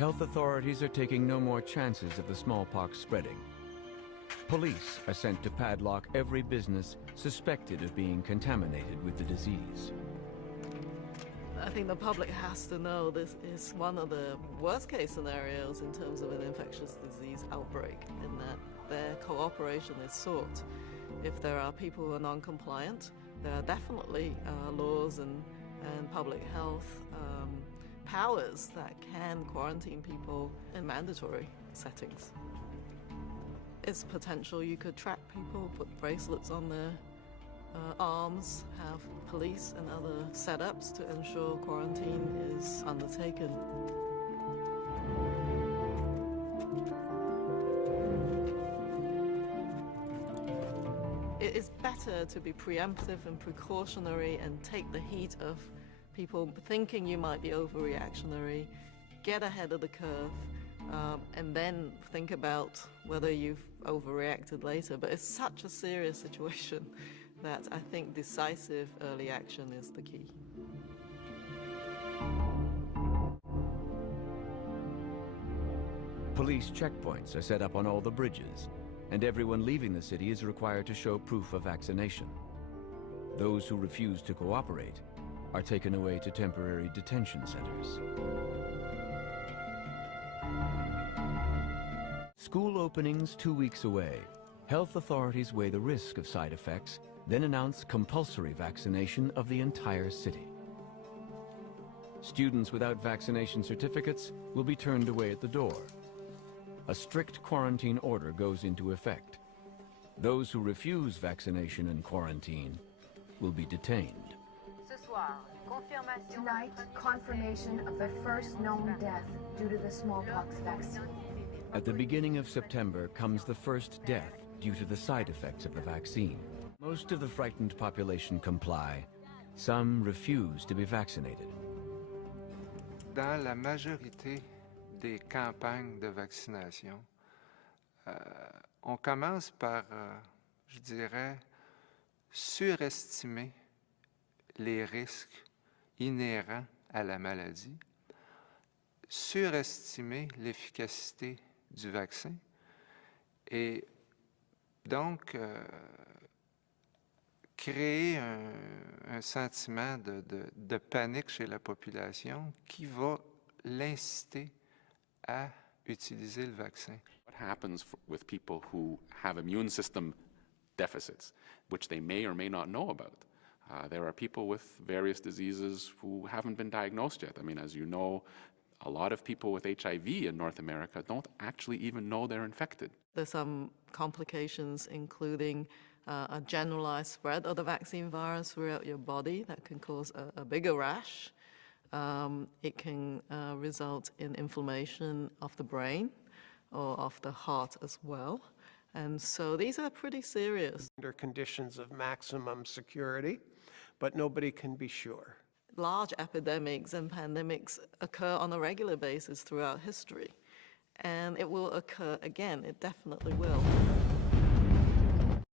Health authorities are taking no more chances of the smallpox spreading. Police are sent to padlock every business suspected of being contaminated with the disease. I think the public has to know this is one of the worst-case scenarios in terms of an infectious disease outbreak, in that their cooperation is sought. If there are people who are non-compliant, there are definitely laws and public health powers that can quarantine people in mandatory settings. It's potential you could track people, put bracelets on their arms, have police and other setups to ensure quarantine is undertaken. It is better to be preemptive and precautionary and take the heat of people thinking you might be overreactionary, get ahead of the curve, and then think about whether you've overreacted later. But it's such a serious situation that I think decisive early action is the key. Police checkpoints are set up on all the bridges, and everyone leaving the city is required to show proof of vaccination. Those who refuse to cooperate are taken away to temporary detention centers. School openings 2 weeks away. Health authorities weigh the risk of side effects, then announce compulsory vaccination of the entire city. Students without vaccination certificates will be turned away at the door. A strict quarantine order goes into effect. Those who refuse vaccination and quarantine will be detained. Tonight, confirmation of the first known death due to the smallpox vaccine. At the beginning of September comes the first death due to the side effects of the vaccine. Most of the frightened population comply. Some refuse to be vaccinated. Dans la majorité des campagnes de vaccination, on commence par, je dirais, surestimer les risques inhérents à la maladie, surestimer l'efficacité du vaccin et donc créer un sentiment de panique chez la population qui va l'inciter à utiliser le vaccin. What happens with people who have immune system deficits, which they may or may not know about? There are people with various diseases who haven't been diagnosed yet. I mean, as you know, a lot of people with HIV in North America don't actually even know they're infected. There's some complications, including a generalized spread of the vaccine virus throughout your body that can cause a bigger rash. It can result in inflammation of the brain or of the heart as well. And so these are pretty serious. Under conditions of maximum security, but nobody can be sure. Large epidemics and pandemics occur on a regular basis throughout history. And it will occur again, it definitely will.